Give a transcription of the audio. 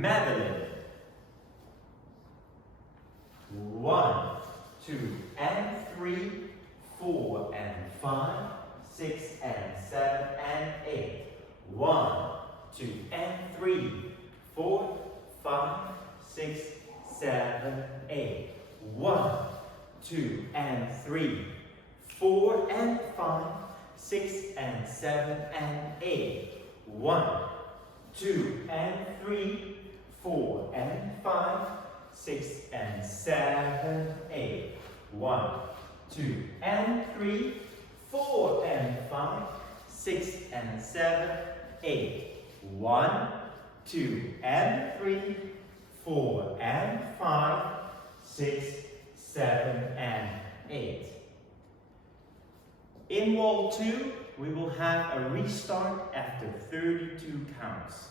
Madelyn. 1, 2, and 3, 4, and 5, 6, and 7, and 8. 1, 2, and 3, 4, 5, 6, 7, 8. 1, 2, and 3, 4, and 5, 6, and 7, and 8. 1, 2, and 3, 4, and 5, 6, and 7, 8. 1, 2, and 3, 4, and 5, 6, and 7, 8. 1, 2, and 3, 4, and 5, 6, 7, and 8. In wall 2, we will have a restart after 32 counts.